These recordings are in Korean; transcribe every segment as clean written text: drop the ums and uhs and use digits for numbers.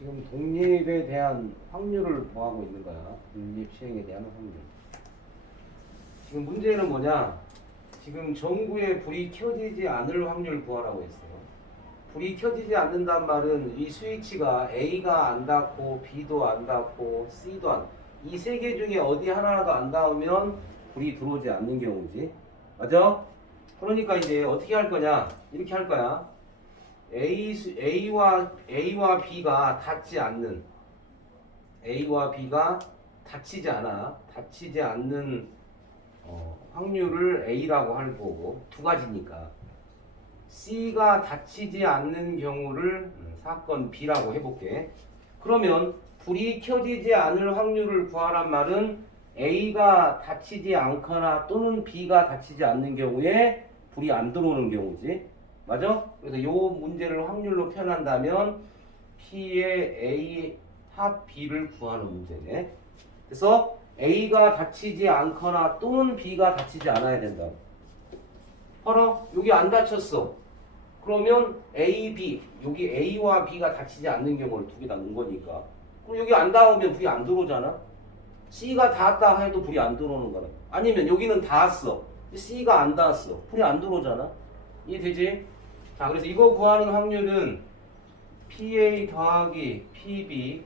지금 독립에 대한 확률을 구하고 있는 거야. 독립 시행에 대한 확률. 지금 문제는 뭐냐? 지금 전구에 불이 켜지지 않을 확률 구하라고 했어요. 불이 켜지지 않는단 말은 이 스위치가 A가 안 닿고 B도 안 닿고 C도 안, 이 세 개 중에 어디 하나라도 안 닿으면 불이 들어오지 않는 경우지. 맞아? 그러니까 이제 어떻게 할 거냐? 이렇게 할 거야. A와 B가 닿지 않는, A와 B가 닿지 않는 확률을 A라고 할 거고, 두 가지니까. C가 닫히지 않는 경우를 사건 B라고 해볼게. 그러면 불이 켜지지 않을 확률을 구하란 말은 A가 닫히지 않거나 또는 B가 닫히지 않는 경우에 불이 안 들어오는 경우지. 맞아? 그래서 이 문제를 확률로 표현한다면 P의 A 합 B를 구하는 문제네. 그래서 A가 닫히지 않거나 또는 B가 닫히지 않아야 된다. 봐라, 여기 안 닫혔어. 그러면 A, B, 여기 A와 B가 닫히지 않는 경우를 두 개 다 넣은 거니까. 그럼 여기 안 닿으면 불이 안 들어오잖아. C가 닿았다 해도 불이 안 들어오는 거라. 아니면 여기는 닿았어. C가 안 닿았어. 불이 안 들어오잖아. 이해되지? 자, 그래서 이거 구하는 확률은 PA 더하기 PB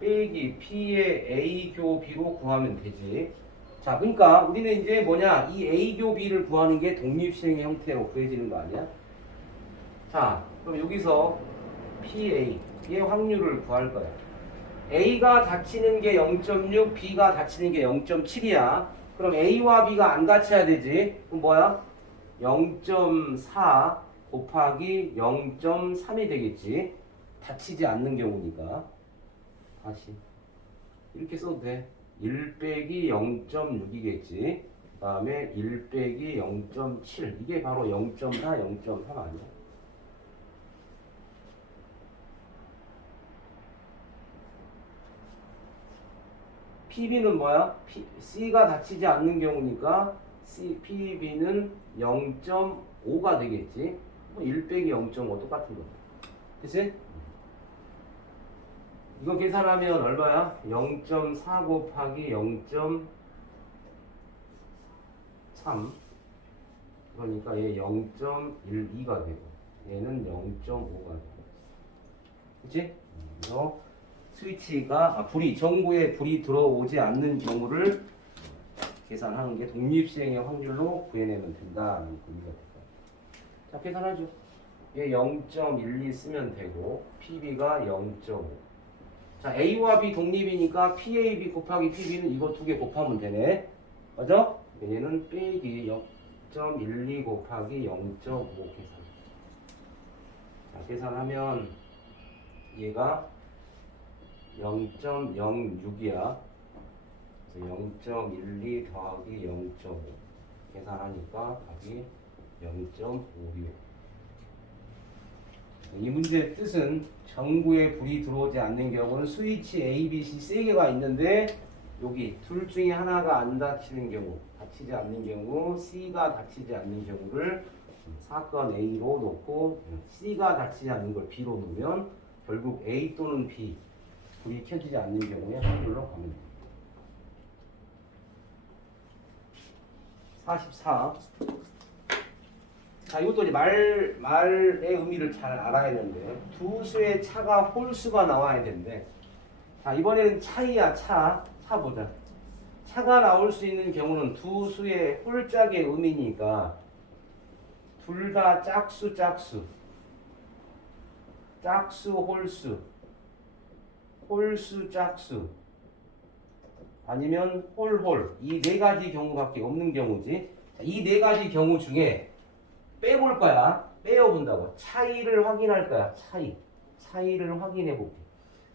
빼기 P의 A 교 B로 구하면 되지. 자, 그러니까 우리는 이제 뭐냐, 이 A 교 B를 구하는 게 독립시행의 형태로 구해지는 거 아니야? 자, 그럼 여기서 PA의 확률을 구할 거야. A가 닫히는 게 0.6, B가 닫히는 게 0.7이야. 그럼 A와 B가 안 닫혀야 되지. 그럼 뭐야? 0.4 곱하기 0.3이 되겠지. 닫히지 않는 경우니까. 다시 이렇게 써도 돼. 1 빼기 0.6이겠지. 그 다음에 1 빼기 0.7. 이게 바로 0.4, 0.3 아니야? PB는 뭐야? C가 닫히지 않는 경우니까 PB는 0.5가 되겠지. 1 빼기 0.5 똑같은 거야. 그치? 이거 계산하면 얼마야? 0.4 곱하기 0.3. 그러니까 얘 0.12가 되고 얘는 0.5가 되고. 그치? 그래서 스위치가 전구에 불이 들어오지 않는 경우를 계산하는 게 독립시행의 확률로 구해내면 된다는 의미가 될까요? 자, 계산하죠. 얘 0.12 쓰면 되고 PB가 0.5. 자, A와 B 독립이니까 PAB 곱하기 PB는 이거 두 개 곱하면 되네. 맞아? 얘는 빼기 0.12 곱하기 0.5 계산. 자, 계산하면 얘가 0.06이야. 0.12 더하기 0.5 계산하니까 답이 0.56. 이 문제의 뜻은 전구에 불이 들어오지 않는 경우는 스위치 A, B, C 세 개가 있는데 여기 둘 중에 하나가 안 닫히는 경우, 닫히지 않는 경우, C가 닫히지 않는 경우를 사건 A로 놓고 C가 닫히지 않는 걸 B로 놓으면 결국 A 또는 B 불이 켜지지 않는 경우에 확률로 가면 됩니다. 44. 자, 이것도 이제 말의 의미를 잘 알아야 되는데, 두 수의 차가 홀수가 나와야 되는데, 자, 이번에는 차이야, 차 보자. 차가 나올 수 있는 경우는 두 수의 홀짝의 의미니까, 둘 다 짝수, 홀수, 홀수, 짝수, 아니면 홀, 이 네 가지 경우밖에 없는 경우지. 이 네 가지 경우 중에 빼볼 거야. 빼어본다고. 차이를 확인할 거야. 차이를 확인해 볼게.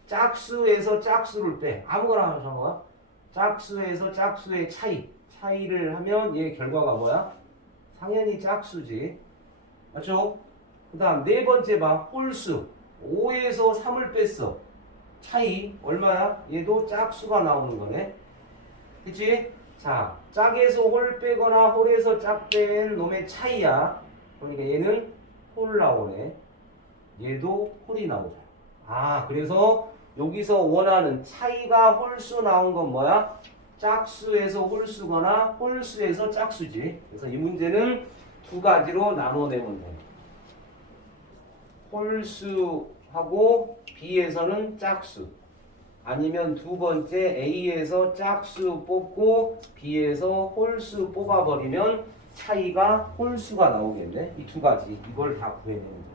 짝수에서 짝수를 빼. 아무거나 하면 상관없어. 짝수에서 짝수의 차이를 하면 얘 결과가 뭐야? 당연히 짝수지. 맞죠? 그 다음 네 번째 봐. 홀수. 5에서 3을 뺐어. 차이 얼마야? 얘도 짝수가 나오는 거네. 그치? 자, 짝에서 홀 빼거나 홀에서 짝 뺀 놈의 차이야. 그러니까 얘는 홀 나오네. 얘도 홀이 나오잖아. 아, 그래서 여기서 원하는 차이가 홀수 나온 건 뭐야? 짝수에서 홀수거나 홀수에서 짝수지. 그래서 이 문제는 두 가지로 나눠내면 돼. 홀수하고 B에서는 짝수. 아니면 두 번째 A에서 짝수 뽑고 B에서 홀수 뽑아버리면 차이가 홀수가 나오겠네. 이 두 가지. 이걸 다 구해내는 거지.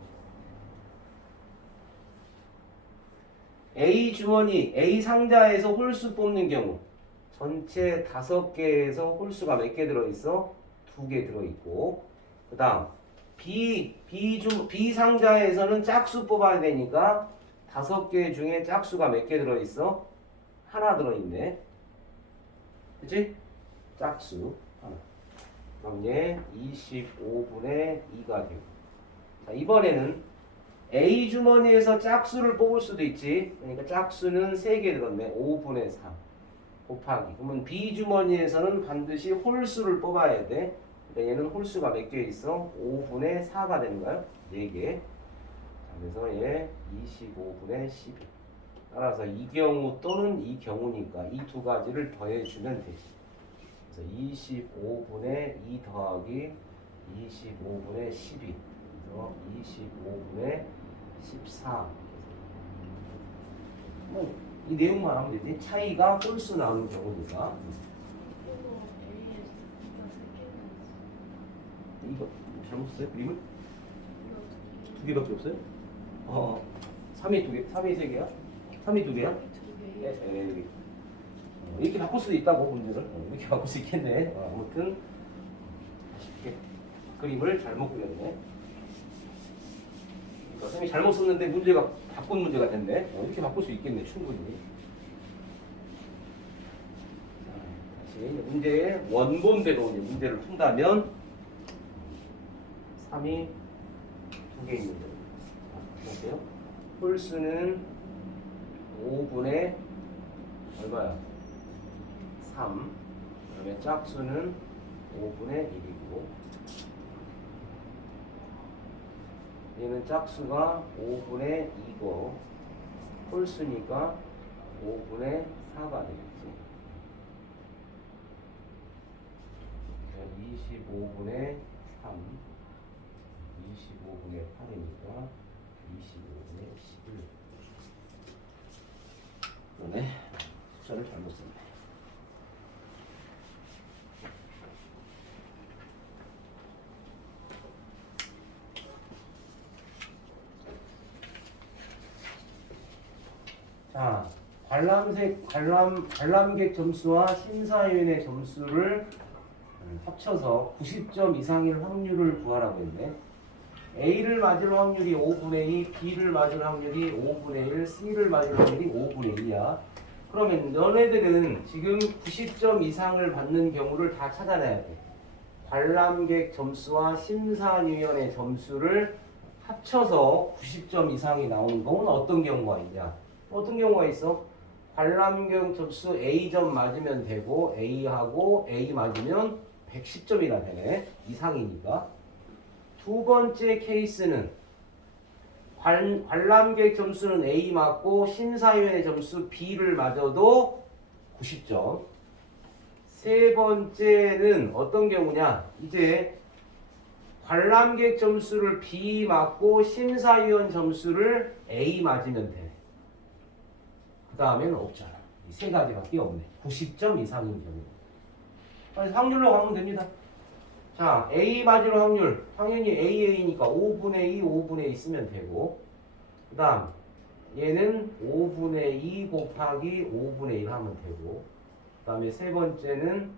A 주머니, A 상자에서 홀수 뽑는 경우 전체 5개에서 홀수가 몇 개 들어있어? 2개 들어있고 그 다음 B 상자에서는 짝수 뽑아야 되니까 5개 중에 짝수가 몇 개 들어있어? 하나 들어있네. 그치? 짝수 하나. 그럼 얘 25분의 2가 되고. 자, 이번에는 A 주머니에서 짝수를 뽑을 수도 있지. 그러니까 짝수는 3개 들었네. 5분의 3 곱하기. 그러면 B 주머니에서는 반드시 홀수를 뽑아야 돼. 그러니까 얘는 홀수가 몇 개 있어? 5분의 4가 되는 거야. 4개. 그래서 얘 25분의 12. 따라서 이 경우 또는 이 경우니까 이 두 가지를 더해주면 되지. 그래서 25분의 2 더하기 25분의 12. 그래서 25분의 14. 뭐 이 내용만 하면 되지. 차이가 홀수 나오는 경우니까. 이거 잘못 썼어요? 그림을? 2개밖에 없어요? 3이 2개, 3이 3개야? 3이 2개야? 네, 여기. 이렇게 바꿀 수도 있다고 문제를. 이렇게 바꿀 수 있겠네. 아무튼 쉽게 그림을 잘못 그렸네. 그러니까 선생님이 잘못 썼는데 문제가 바꾼 문제가 됐네. 이렇게 바꿀 수 있겠네, 충분히. 자, 다시 문제의 원본대로 문제를 푼다면 3이 2개 있는 거예요. 보세요. 홀수는 5분의 얼마야? 3. 그다음에 짝수는 5분의 1이고 얘는 짝수가 5분의 2고 홀수니까 5분의 4가 되겠지. 25분의 3 25분의 8이니까 25분의 11. 그러네. 숫자를 잘못 썼네. 자, 관람객 점수와 심사위원의 점수를 합쳐서 90점 이상일 확률을 구하라고 했네. A를 맞을 확률이 5분의 2, B를 맞을 확률이 5분의 1, C를 맞을 확률이 5분의 2야. 그러면 너네들은 지금 90점 이상을 받는 경우를 다 찾아내야 돼. 관람객 점수와 심사위원의 점수를 합쳐서 90점 이상이 나오는 경우는 어떤 경우가 있냐? 어떤 경우가 있어? 관람객 점수 A점 맞으면 되고 A하고 A 맞으면 110점이나 되네. 이상이니까. 두 번째 케이스는 관람객 점수는 A 맞고 심사위원의 점수 B를 맞아도 90점. 세 번째는 어떤 경우냐? 이제 관람객 점수를 B 맞고 심사위원 점수를 A 맞으면 돼. 그 다음에는 없잖아. 이 세 가지밖에 없네. 90점 이상인 경우. 그래서 확률로 가면 됩니다. 자, A 맞을 확률. 당연히 AA니까 5분의 2, 5분의 2 쓰면 되고. 그 다음, 얘는 5분의 2 곱하기 5분의 1 하면 되고. 그 다음에 세 번째는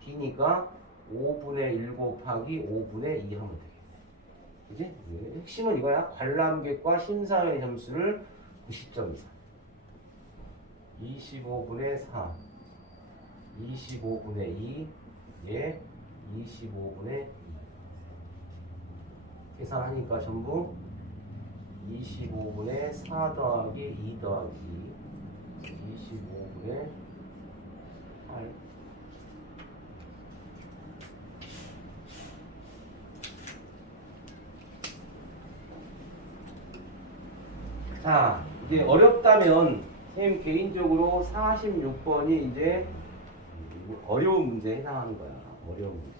B니까 5분의 1 곱하기 5분의 2 하면 되겠네. 그지? 핵심은 이거야. 관람객과 심사위원의 점수를 90점 이상. 25분의 4, 25분의 2, 예, 25분의 2. 계산하니까 전부 25분의 4 더하기 2 더하기 25분의 8. 자, 이제 어렵다면 선생님 개인적으로 46번이 이제 어려운 문제에 해당하는 거야. 어려운 문제.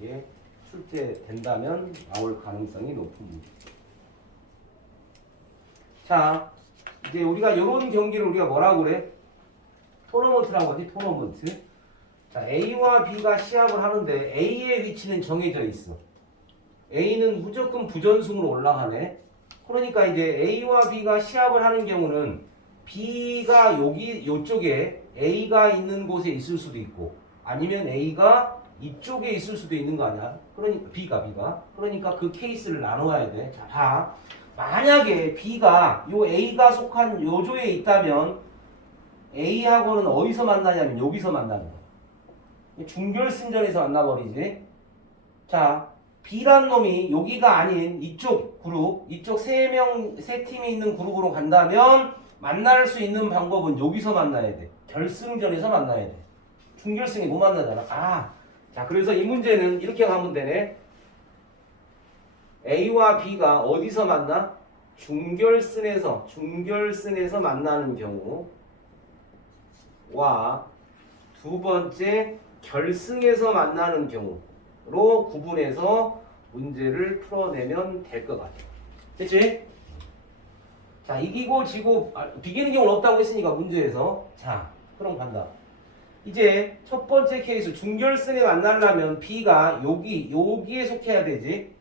이게 출제된다면 나올 가능성이 높은 문제. 자, 이제 우리가 이런 경기를 우리가 뭐라고 그래? 토너먼트라고 하지, 토너먼트. 자, A와 B가 시합을 하는데 A의 위치는 정해져 있어. A는 무조건 부전승으로 올라가네. 그러니까 이제 A와 B가 시합을 하는 경우는 B가 여기 요쪽에 A가 있는 곳에 있을 수도 있고 아니면 A가 이쪽에 있을 수도 있는 거 아니야? 그러니까 B가 그러니까 그 케이스를 나눠야 돼. 자, 봐. 만약에 B가 요 A가 속한 요 조에 있다면 A하고는 어디서 만나냐면 여기서 만나는 거야. 중결승전에서 만나버리지. 자, B란 놈이 여기가 아닌 이쪽 그룹, 이쪽 세 팀이 있는 그룹으로 간다면 만날 수 있는 방법은 여기서 만나야 돼. 결승전에서 만나야 돼. 중결승이 못 만나잖아. 자, 그래서 이 문제는 이렇게 가면 되네. A와 B가 어디서 만나? 중결승에서 만나는 경우와 두 번째 결승에서 만나는 경우로 구분해서 문제를 풀어내면 될 것 같아요. 됐지? 자, 이기고 지고 비기는 경우는 없다고 했으니까 문제에서. 자, 그럼 간다. 이제 첫 번째 케이스 중결승에 만나려면 B가 여기에 속해야 되지.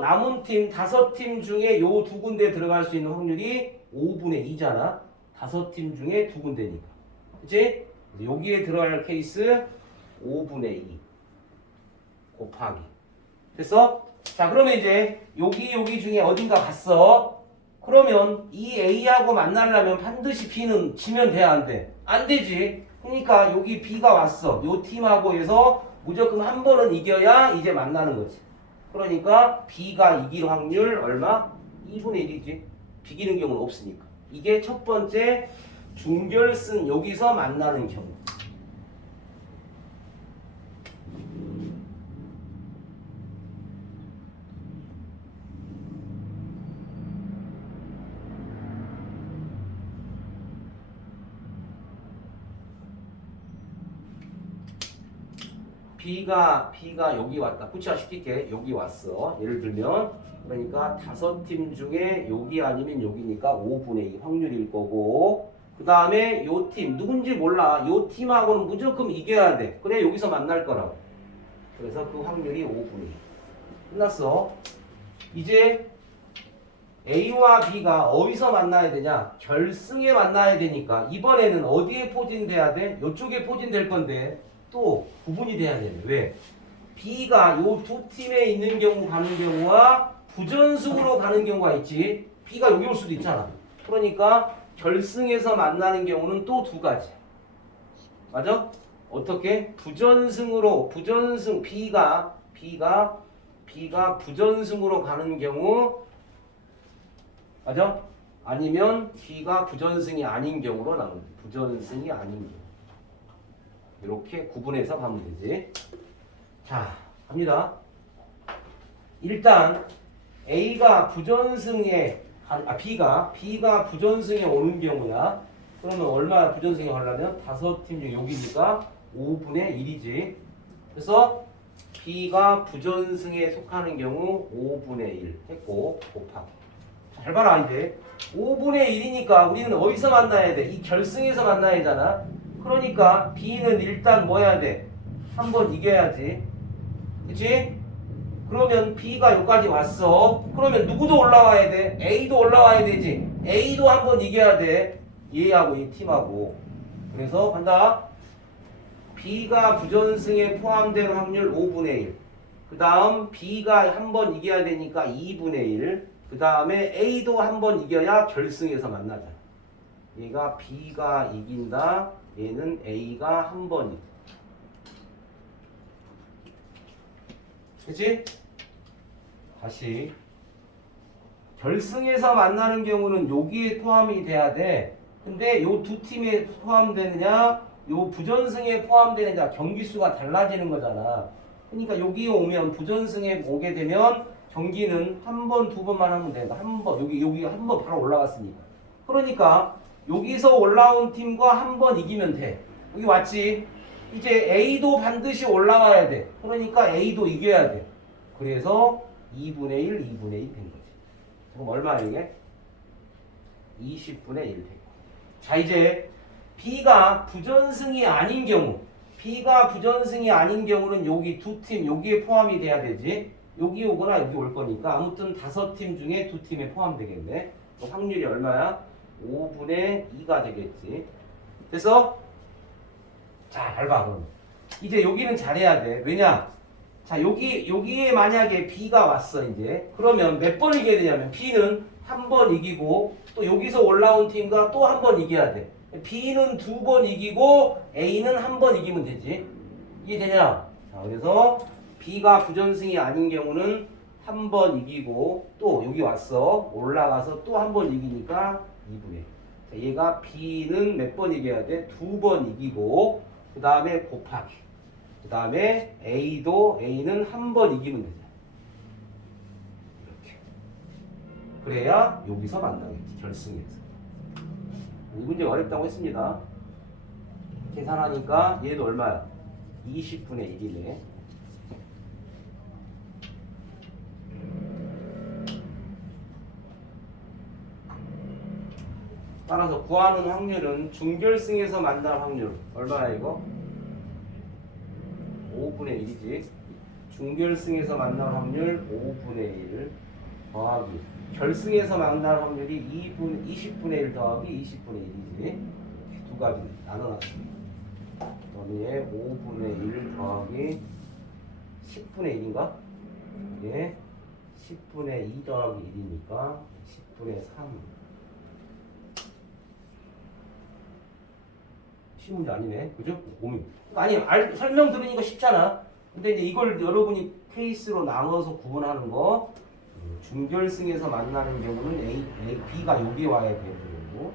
남은 팀 5팀 중에 요 두 군데 들어갈 수 있는 확률이 5분의 2잖아. 5팀 중에 두 군데니까. 그치? 여기에 들어갈 케이스 5분의 2 곱하기. 됐어? 자, 그러면 이제 여기 중에 어딘가 갔어. 그러면 이 A하고 만나려면 반드시 B는 지면 돼, 안 돼? 안 되지. 그러니까 여기 B가 왔어. 요 팀하고 해서 무조건 한 번은 이겨야 이제 만나는 거지. 그러니까 B가 이길 확률 얼마? 2분의 1이지. 비기는 경우는 없으니까. 이게 첫 번째 중결승 여기서 만나는 경우. B가 여기 왔다. 구체화시킬게. 여기 왔어. 예를 들면 그러니까 5팀 중에 여기 아니면 여기니까 5분의 2 확률일 거고 그 다음에 요 팀 누군지 몰라. 요 팀하고는 무조건 이겨야 돼. 그래 여기서 만날 거라고. 그래서 그 확률이 5분의 2. 끝났어. 이제 A와 B가 어디서 만나야 되냐? 결승에 만나야 되니까 이번에는 어디에 포진돼야 돼? 이쪽에 포진될 건데 또 구분이 돼야 되네. 왜? B가 요 두 팀에 있는 경우 가는 경우와 부전승으로 가는 경우가 있지. B가 여기 올 수도 있잖아. 그러니까 결승에서 만나는 경우는 또 두 가지. 맞아? 어떻게? 부전승 B가 부전승으로 가는 경우 맞아? 아니면 B가 부전승이 아닌 경우로 나옵니다. 부전승이 아닌 경우. 이렇게 구분해서 가면 되지. 자, 갑니다. 일단 B가 부전승에 오는 경우야. 그러면 얼마 부전승에 가려면 5팀 중 여기니까 5분의 1이지. 그래서 B가 부전승에 속하는 경우 5분의 1 했고 곱하기. 잘 봐라 이제 5분의 1이니까 우리는 어디서 만나야 돼? 이 결승에서 만나야 되잖아. 그러니까 B는 일단 뭐 해야 돼? 한 번 이겨야지. 그치? 그러면 B가 여기까지 왔어. 그러면 누구도 올라와야 돼? A도 올라와야 되지. A도 한 번 이겨야 돼. 얘하고 이 팀하고. 그래서 간다. B가 부전승에 포함될 확률 5분의 1. 그 다음 B가 한 번 이겨야 되니까 2분의 1. 그 다음에 A도 한 번 이겨야 결승에서 만나잖아. 얘가 B가 이긴다. 얘는 A가 한 번 이긴다. 그치? 다시 결승에서 만나는 경우는 여기에 포함이 돼야 돼. 근데 요 두 팀에 포함되느냐 요 부전승에 포함되느냐 경기수가 달라지는 거잖아. 그러니까 여기에 오면 부전승에 오게 되면 경기는 한 번, 두 번만 하면 된다. 한 번, 여기 한 번 바로 올라갔으니까. 그러니까 여기서 올라온 팀과 한 번 이기면 돼. 여기 왔지? 이제 A도 반드시 올라와야 돼. 그러니까 A도 이겨야 돼. 그래서 2분의 1, 2분의 1 된 거지. 그럼 얼마야 이게? 20분의 1 됐고. 자, 이제 B가 부전승이 아닌 경우, B가 부전승이 아닌 경우는 여기 두 팀, 여기에 포함이 돼야 되지. 여기 오거나 여기 올 거니까 아무튼 5팀 중에 2팀에 포함되겠네. 확률이 얼마야? 5분의 2가 되겠지. 그래서 자, 잘 봐. 그럼 이제 여기는 잘해야 돼. 왜냐? 자, 여기에 만약에 B가 왔어 이제. 그러면 몇 번 이겨야 되냐면 B는 한 번 이기고 또 여기서 올라온 팀과 또 한 번 이겨야 돼. B는 2번 이기고 A는 한 번 이기면 되지. 이게 되냐? 자, 그래서 B가 부전승이 아닌 경우는 한 번 이기고 또 여기 왔어. 올라가서 또 한 번 이기니까 2분의. 자, 얘가 B는 몇 번 이겨야 돼? 2번 이기고 그 다음에 곱하기. 그 다음에 A는 한 번 이기면 되잖아. 이렇게. 그래야 여기서 만나겠지. 결승에서. 이 문제 어렵다고 했습니다. 계산하니까 얘도 얼마야? 20분의 1이네. 따라서 구하는 확률은 준결승에서 만날 확률 얼마야 이거? 5분의 1이지. 준결승에서 만날 확률 5분의 1 더하기 결승에서 만날 확률이 20분의 1 더하기 20분의 1이지. 두 가지 나눠놨습니다. 그다음에 5분의 1 더하기 10분의 1인가? 이게 10분의 2 더하기 1이니까 10분의 3. 쉬운 문제 아니네. 그죠? 고민. 아니, 설명 들으니까 쉽잖아. 근데 이제 이걸 여러분이 케이스로 나눠서 구분하는 거, 준결승에서 만나는 경우는 B가 여기 와야 되고,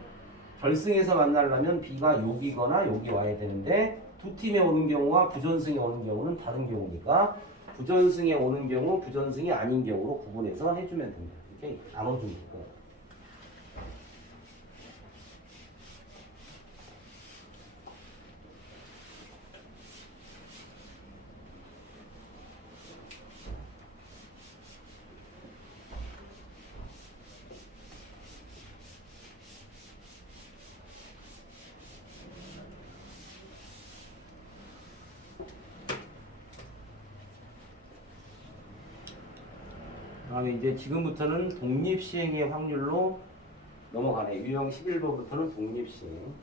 결승에서 만나려면 B가 여기거나 여기 와야 되는데, 두 팀에 오는 경우와 부전승에 오는 경우는 다른 경우니까, 부전승에 오는 경우, 부전승이 아닌 경우로 구분해서 해주면 된다. 이렇게 나눠주면 되고. 다음에 이제 지금부터는 독립시행의 확률로 넘어가네. 유형 11번부터는 독립시행.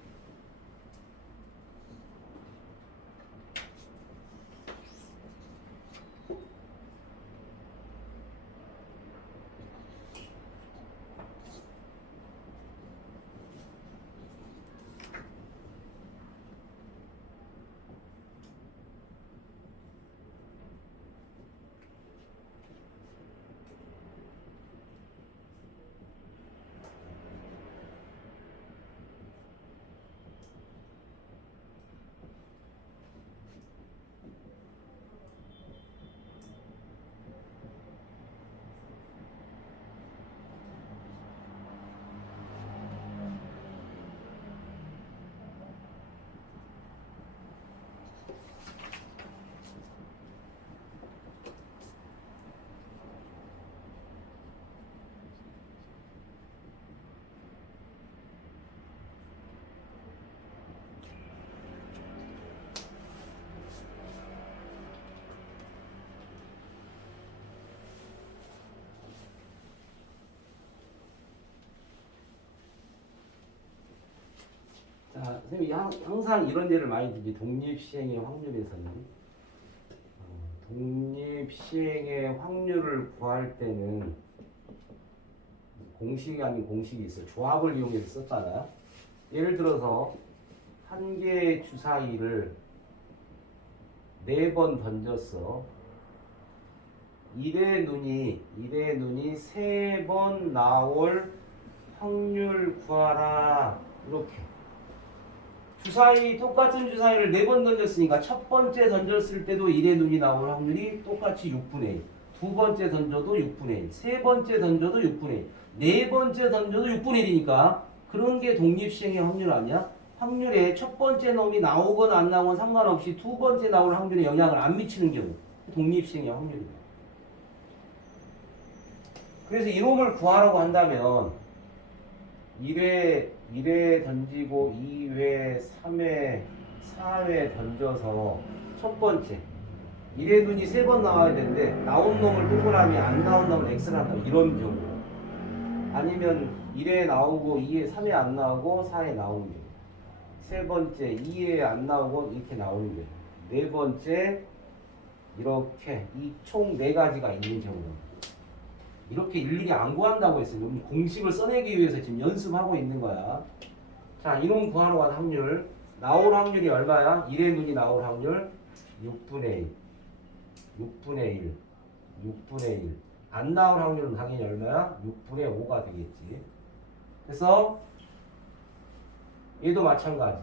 자, 선생님이 항상 이런 예를 많이 들지. 독립시행의 확률에서는 독립시행의 확률을 구할 때는 공식이 아닌 공식이 있어요. 조합을 이용해서 썼잖아. 예를 들어서 한 개의 주사위를 4번 던졌어. 1의 눈이 3번 나올 확률 구하라. 이렇게. 똑같은 주사위를 4번 던졌으니까 첫 번째 던졌을 때도 1의 눈이 나올 확률이 똑같이 6분의 1. 두 번째 던져도 6분의 1. 세 번째 던져도 6분의 1. 네 번째 던져도 6분의 1이니까 그런 게 독립시행의 확률 아니야? 확률에 첫 번째 놈이 나오건 안 나오건 상관없이 두 번째 나올 확률에 영향을 안 미치는 경우 독립시행의 확률이야. 그래서 이놈을 구하라고 한다면 1회 던지고 2회, 3회, 4회 던져서 첫 번째 1회 눈이 3번 나와야 되는데 나온 놈을 동그라미 안 나온 놈을 X를 한다 이런 경우 아니면 1회 나오고 2회, 3회 안 나오고 4회 나오는 경우 세 번째 2회 안 나오고 이렇게 나오는 경우 네 번째 이렇게 이 총 4가지가 있는 경우 이렇게 일일이 안 구한다고 했어요. 공식을 써내기 위해서 지금 연습하고 있는 거야. 자, 이놈 구하러 간 확률. 나올 확률이 얼마야? 1의 눈이 나올 확률 6분의 1. 6분의 1. 6분의 1. 안 나올 확률은 당연히 얼마야? 6분의 5가 되겠지. 그래서 얘도 마찬가지.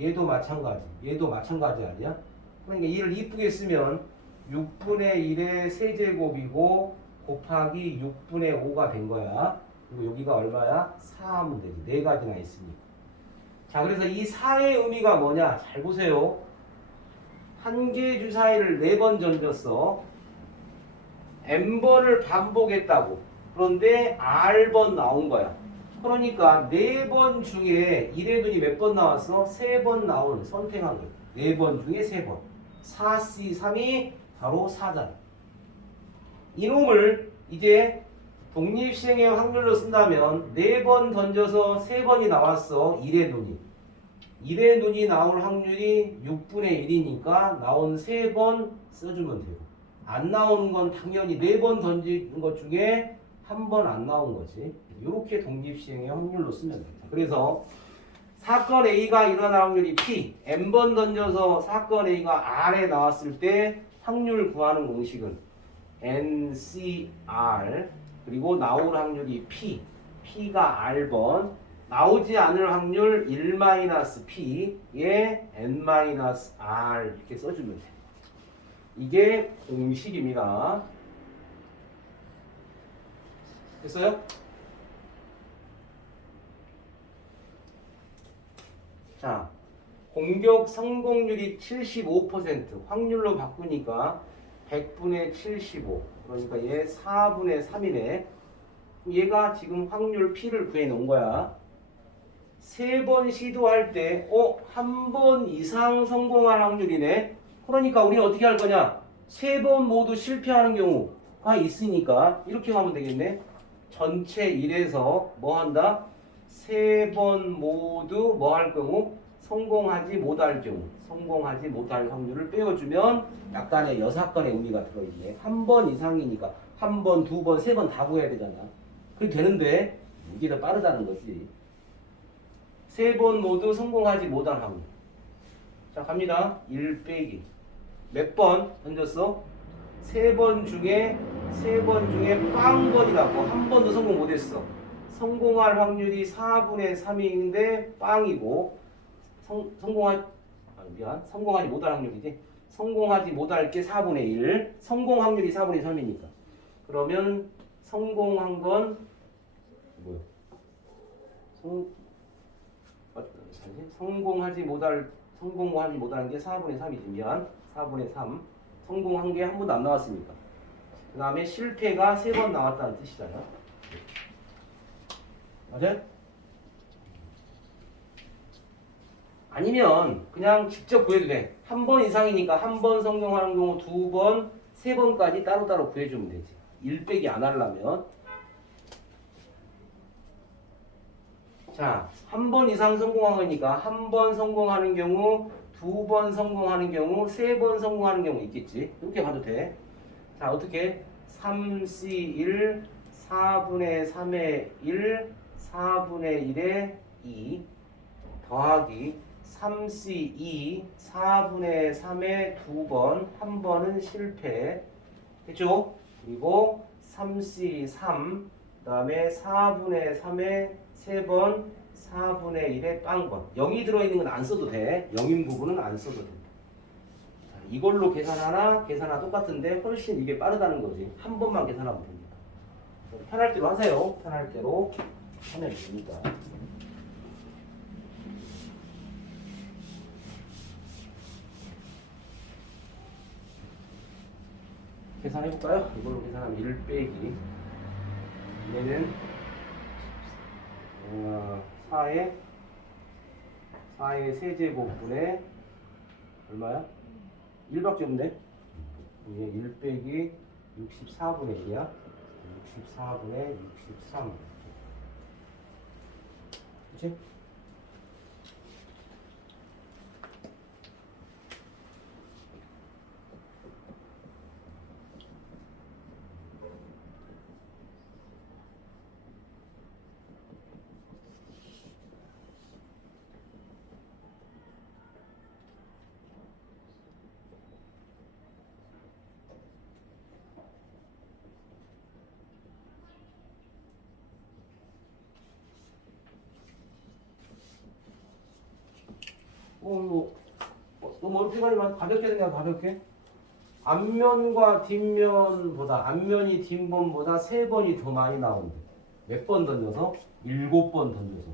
얘도 마찬가지. 얘도 마찬가지 아니야? 그러니까 얘를 이쁘게 쓰면 6분의 1의 세제곱이고 곱하기 6분의 5가 된 거야. 그리고 여기가 얼마야? 4 하면 되지. 4가지나 있으니까. 자, 그래서 이 4의 의미가 뭐냐? 잘 보세요. 한 개 주사위를 4번 던졌어. n번을 반복했다고. 그런데 r번 나온 거야. 그러니까 4번 중에 1의 눈이 몇 번 나왔어? 3번 나온 선택한 거야. 4번 중에 3번. 4C3이 바로 4잖아. 이놈을 이제 독립시행의 확률로 쓴다면 4번 던져서 3번이 나왔어. 1의 눈이. 1의 눈이 나올 확률이 6분의 1이니까 나온 3번 써주면 되고 안 나오는 건 당연히 4번 던진 것 중에 한 번 안 나온 거지. 이렇게 독립시행의 확률로 쓰면 됩니다. 그래서 사건 A가 일어날 확률이 P, n번 던져서 사건 A가 R에 나왔을 때 확률 구하는 공식은 NCR 그리고 나올 확률이 P, P가 R번 나오지 않을 확률 1-P에 N-R 이렇게 써주면 돼. 이게 공식입니다. 됐어요? 자, 공격 성공률이 75% 확률로 바꾸니까 100분의 75 그러니까 얘 4분의 3이네. 얘가 지금 확률 P를 구해 놓은 거야. 3번 시도할 때 한 번 이상 성공할 확률이네. 그러니까 우리는 어떻게 할 거냐? 3번 모두 실패하는 경우가 있으니까 이렇게 하면 되겠네. 전체 1에서 뭐 한다? 3번 모두 뭐 할 경우? 성공하지 못할 경우 성공하지 못할 확률을 빼어주면 약간의 여사건의 의미가 들어있네. 한 번 이상이니까 한 번, 두 번, 세 번 다 구해야 되잖아. 그게 되는데 이게 더 빠르다는 거지. 3번 모두 성공하지 못할 확률. 자, 갑니다. 1 빼기 몇 번 던졌어? 3번 중에 빵번이라고 한 번도 성공 못했어. 성공할 확률이 4분의 3인데 빵이고 성공하지 못할 확률이지. 성공하지 못할 게 4분의 1. 성공 확률이 4분의 3이니까. 그러면 성공한 건 뭐야? 성공하지 못할 게 4분의 3이지. 미안. 4분의 3. 성공한 게 한 번도 안 나왔으니까. 그 다음에 실패가 3번 나왔다는 뜻이잖아. 맞아요? 아니면 그냥 직접 구해도 돼. 한 번 이상이니까 한 번 성공하는 경우 2번, 3번까지 따로따로 구해주면 되지. 1 빼기 안 하려면. 자, 한 번 이상 성공한 거니까 한 번 성공하는 경우, 2번 성공하는 경우, 3번 성공하는 경우 있겠지. 이렇게 가도 돼. 자, 어떻게? 3C1, 4분의 3의 1, 4분의 1의 2 더하기 3C2, 4분의 3의 2번, 한 번은 실패. 됐죠? 그리고 3C3, 그 다음에 4분의 3의 3번, 4분의 1의 빵번. 0이 들어있는 건 안 써도 돼. 0인 부분은 안 써도 돼. 자, 이걸로 계산하나 똑같은데 훨씬 이게 빠르다는 거지. 한 번만 계산하면 됩니다. 편할 대로 하세요. 편할 대로 하면 됩니다. 계산해볼까요? 이걸로 계산하면 1 빼기 얘는 4의 세제곱분의 얼마야? 1밖에 없네. 이게 1 빼기 64분의 1이야. 64분의 63. 그치? 이거 너무 어렵게 가지만 가볍게 그냥 가볍게. 앞면과 뒷면보다 앞면이 뒷면보다 3번이 더 많이 나온대. 몇 번 던져서? 7번 던져서.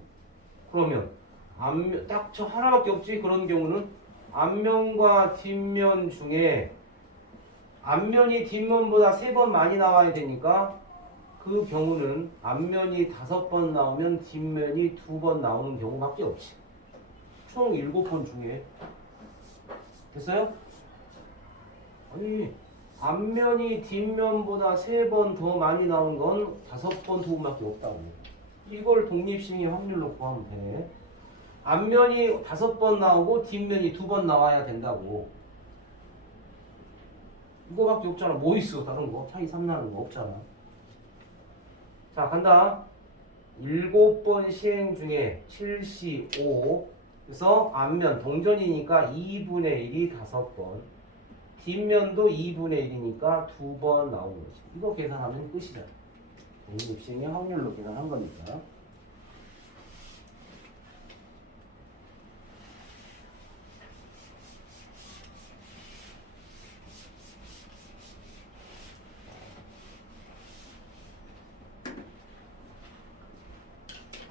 그러면 앞면 딱 저 하나밖에 없지. 그런 경우는 앞면과 뒷면 중에 앞면이 뒷면보다 3번 많이 나와야 되니까 그 경우는 앞면이 5번 나오면 뒷면이 2번 나오는 경우밖에 없지. 총 7번 중에 됐어요? 아니 앞면이 뒷면보다 3번 더 많이 나온 건 5번 도움밖에 없다고. 이걸 독립심의 확률로 구하면 돼. 앞면이 5번 나오고 뒷면이 2번 나와야 된다고. 이거밖에 없잖아. 뭐 있어 다른 거? 차이 3 나는 거 없잖아. 자 간다. 7번 시행 중에 7시 5. 그래서 앞면 동전이니까 2분의 1이 5번. 뒷면도 2분의 1이니까 2번 나오는 거지. 이거 계산하면 끝이다. 독립시행의 확률로 계산한 거니까.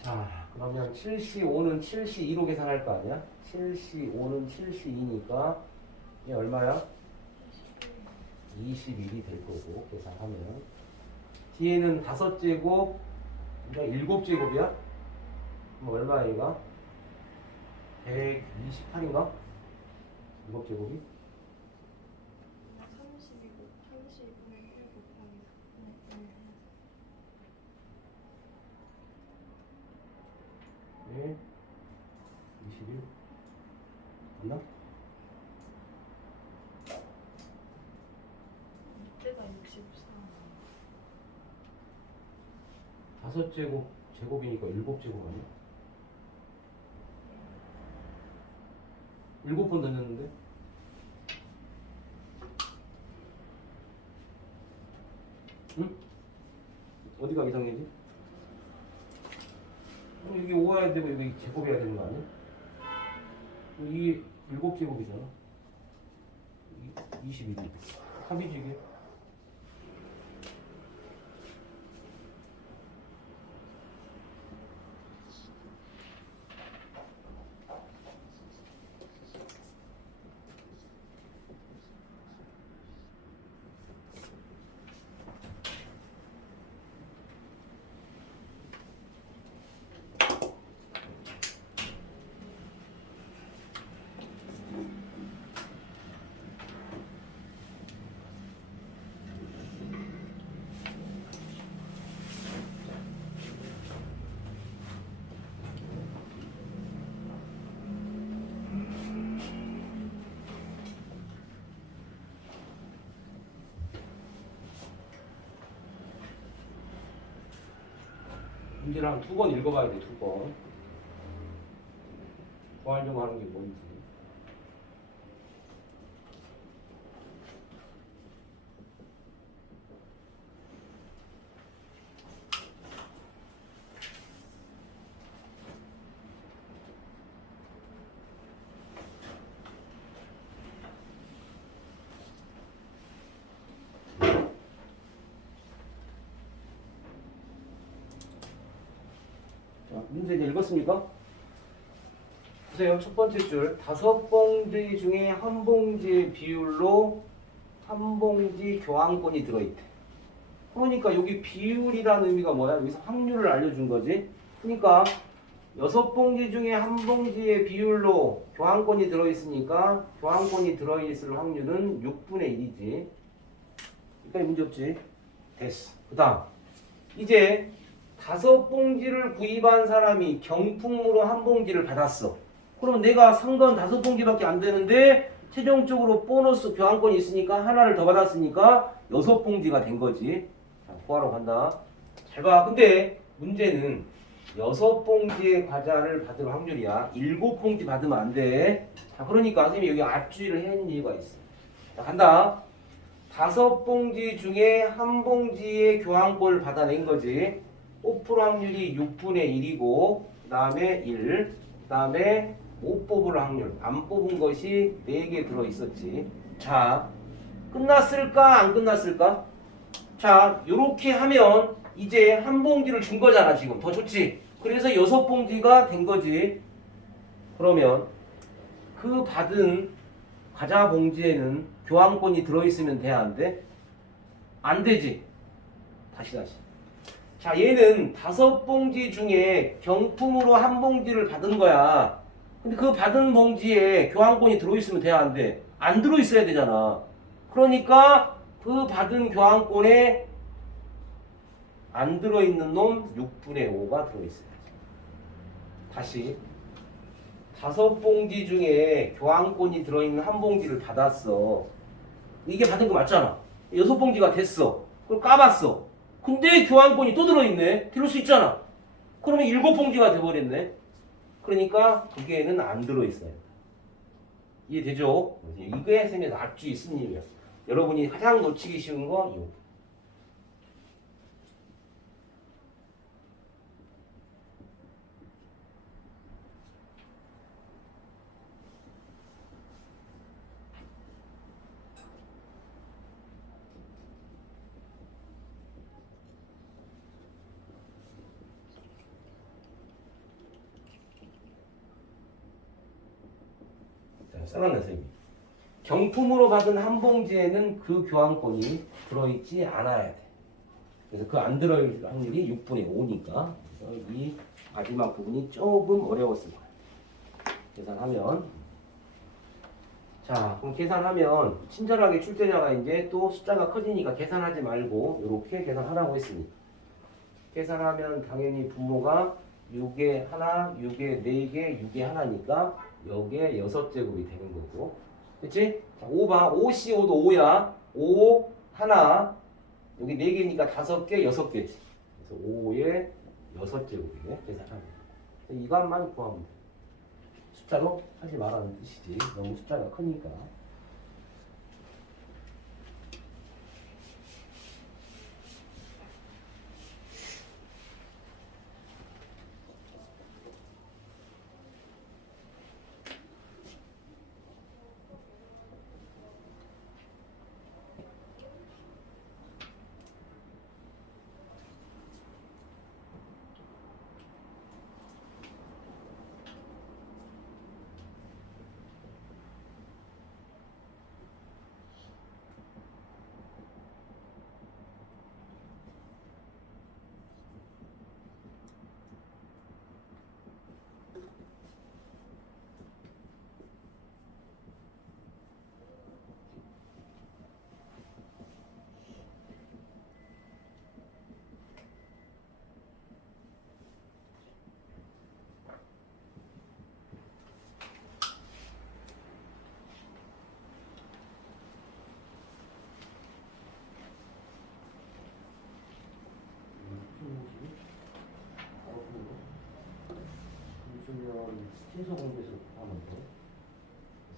자, 그러면 7시 5는 7시 2로 계산할 거 아니야? 7시 5는 7시 2니까 이게 얼마야? 21이 될 거고 계산하면 뒤에는 5제곱 그러니까 7제곱이야? 그럼 얼마야 얘가? 128인가? 7제곱이? 30이고 30분의 1 곱하기 4분의 1 네. 21 맞나? 이때가 64 5제곱 제곱이니까 7제곱 아니야? 7번 던졌는데? 응? 어디가 이상이지? 여기 5해야 되고 여기 제곱해야 되는 거 아니야? 이게 7제곱이잖아. 21이. 합이지 이게. 문제를 한 2번 읽어봐야 돼, 2번. 구하려고 하는 게 뭔지. 자, 문제 이제 읽었습니까? 보세요. 첫 번째 줄. 5봉지 중에 한 봉지의 비율로 한 봉지 교환권이 들어있대. 그러니까 여기 비율이라는 의미가 뭐야? 여기서 확률을 알려준 거지. 그러니까 6봉지 중에 한 봉지의 비율로 교환권이 들어있으니까 교환권이 들어있을 확률은 6분의 1이지. 그러니까 문제 없지. 됐어. 그 다음 이제 5봉지를 구입한 사람이 경품으로 한 봉지를 받았어. 그럼 내가 산 건 5봉지밖에 안 되는데 최종적으로 보너스 교환권이 있으니까 하나를 더 받았으니까 6봉지가 된 거지. 자, 구하러 간다. 잘 봐. 근데 문제는 6봉지의 과자를 받을 확률이야. 7봉지 받으면 안 돼. 자, 그러니까 선생님이 여기 앞주의를 해놓은 이유가 있어. 자, 간다. 5봉지 중에 한 봉지의 교환권을 받아낸 거지. 오프 확률이 6분의 1이고 그 다음에 1, 그 다음에 못 뽑을 확률, 안 뽑은 것이 4개 들어있었지. 자, 끝났을까 안 끝났을까? 자, 요렇게 하면 이제 한 봉지를 준 거잖아. 지금 더 좋지. 그래서 6봉지가 된 거지. 그러면 그 받은 과자 봉지에는 교환권이 들어있으면 돼, 안 돼? 안 되지. 다시. 자, 얘는 5봉지 중에 경품으로 한 봉지를 받은 거야. 근데 그 받은 봉지에 교환권이 들어있으면 돼, 안 돼? 안 들어있어야 되잖아. 그러니까 그 받은 교환권에 안 들어있는 놈 6분의 5가 들어있어야지. 다시 5봉지 중에 교환권이 들어있는 한 봉지를 받았어. 이게 받은 거 맞잖아. 6봉지가 됐어. 그걸 까봤어. 근데 교환권이 또 들어있네. 들을 수 있잖아. 그러면 7봉지가 돼버렸네. 그러니까 그게는 안 들어있어요. 이해되죠? 이게 선생님의 앞주의 스님이야. 여러분이 가장 놓치기 쉬운 거 이거. 써놨네 선생님. 경품으로 받은 한 봉지에는 그 교환권이 들어있지 않아야 돼. 그래서 그 안 들어있을 확률이 6분의 5니까. 그래서 이 마지막 부분이 조금 어려웠을 거야. 계산하면. 자, 그럼 계산하면 친절하게 출제자가 이제 또 숫자가 커지니까 계산하지 말고 이렇게 계산하라고 했습니다. 계산하면 당연히 분모가 6에 하나, 6에 4개, 6에 하나니까 여기에 6제곱이 되는 거고. 그치? 자, 5봐. 5C5도 5야. 5, 하나. 여기 4개니까 5개, 6개지. 그래서 5에 6제곱이네. 계산하면. 이것만 구하면 돼. 숫자로 하지 말라는 뜻이지. 너무 숫자가 크니까. 있으면 최소 공개수 하면 돼.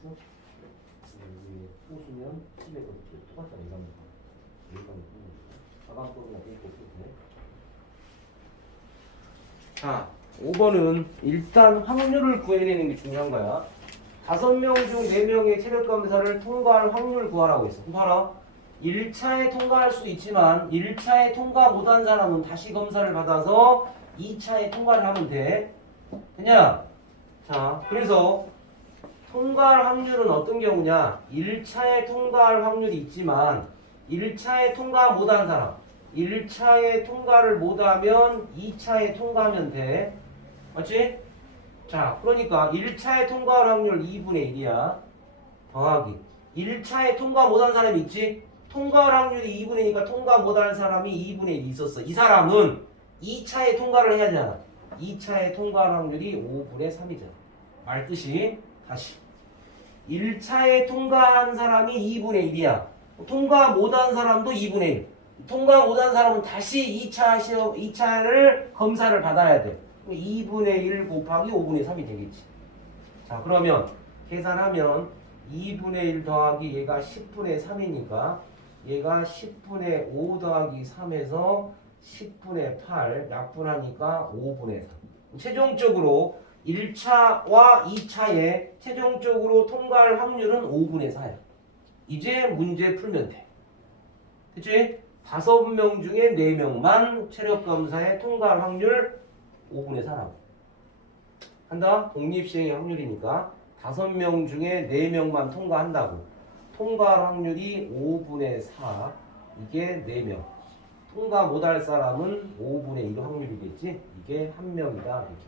그래서 여기 소수면 10에 똑같잖아. 이거는 가방법이나 되고 있네. 자, 5번은 일단 확률을 구해내는 게 중요한 거야. 5명 중 4명의 체력 검사를 통과할 확률 구하라고 했어. 봐라. 1차에 통과할 수 있지만 1차에 통과 못한 사람은 다시 검사를 받아서 2차에 통과를 하면 돼. 되냐? 자, 그래서 통과할 확률은 어떤 경우냐? 1차에 통과할 확률이 있지만 1차에 통과 못한 사람 1차에 통과를 못하면 2차에 통과하면 돼. 맞지? 자, 그러니까 1차에 통과할 확률 2분의 1이야. 더하기 1차에 통과 못한 사람이 있지? 통과할 확률이 2분의 1이니까 통과 못할 사람이 2분의 1이 있었어. 이 사람은 2차에 통과를 해야 되잖아. 2차에 통과할 확률이 5분의 3이잖아. 말 뜻이 다시 1차에 통과한 사람이 2분의 1이야. 통과 못한 사람도 2분의 1. 통과 못한 사람은 다시 2차를 검사를 받아야 돼. 2분의 1 곱하기 5분의 3이 되겠지. 자, 그러면 계산하면 2분의 1 더하기 얘가 10분의 3이니까 얘가 10분의 5 더하기 3에서 10분의 8 약분하니까 5분의 3. 최종적으로 1차와 2차에 최종적으로 통과할 확률은 5분의 4야. 이제 문제 풀면 돼. 그치? 5명 중에 4명만 체력검사에 통과할 확률 5분의 4라고. 한다? 독립시행의 확률이니까 5명 중에 4명만 통과한다고. 통과할 확률이 5분의 4. 이게 4명. 통과 못할 사람은 5분의 1 확률이겠지? 이게 1명이다. 이렇게.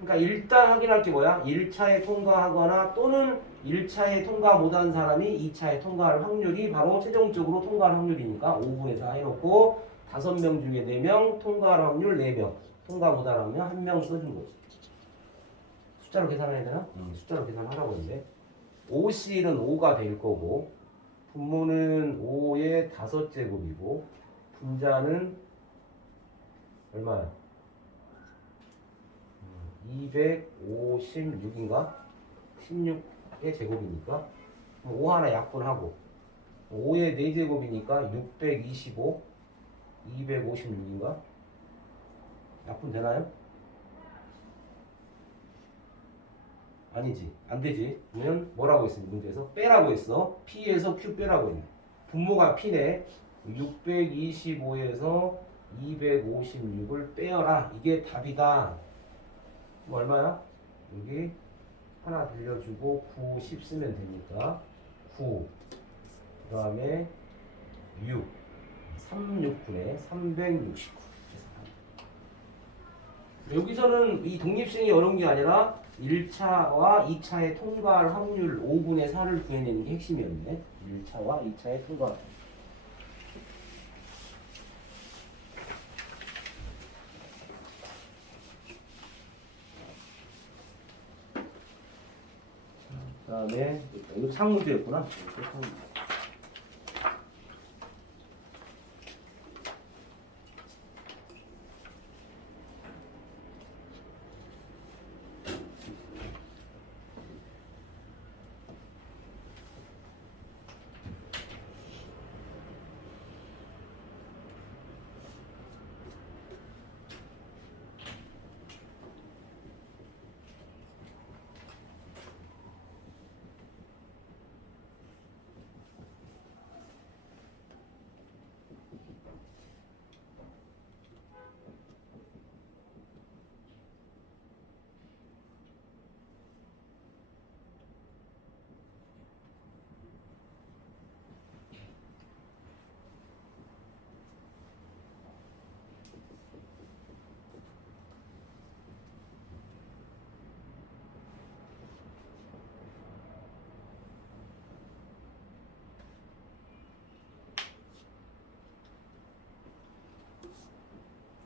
그러니까 일단 확인할 게 뭐야? 1차에 통과하거나 또는 1차에 통과 못한 사람이 2차에 통과할 확률이 바로 최종적으로 통과할 확률이니까 5분의 4 해놓고 5명 중에 4명 통과할 확률 4명 통과 못하면 1명 써준 거지. 숫자로 계산해야 되나? 숫자로 계산하라고 했는데 OC는 5가 될 거고 분모는 5의 5제곱이고 분자는 얼마야? 256인가? 16의 제곱이니까 5 하나 약분하고 5의 4제곱이니까 625 256인가? 약분 되나요? 아니지. 안 되지. 그러면 뭐라고 했어? 문제에서 빼라고 했어. P에서 Q 빼라고 했네. 분모가 P네. 625에서 256을 빼어라. 이게 답이다. 뭐 얼마야? 여기 하나 빌려주고 9, 10 쓰면 되니까 9, 그 다음에 6, 369네 369. 여기서는 이 독립시행이 어려운 게 아니라 1차와 2차에 통과할 확률 5분의 4를 구해내는 게 핵심이었네. 1차와 2차에 통과할 확률. 그 다음에 이거 창문제였구나.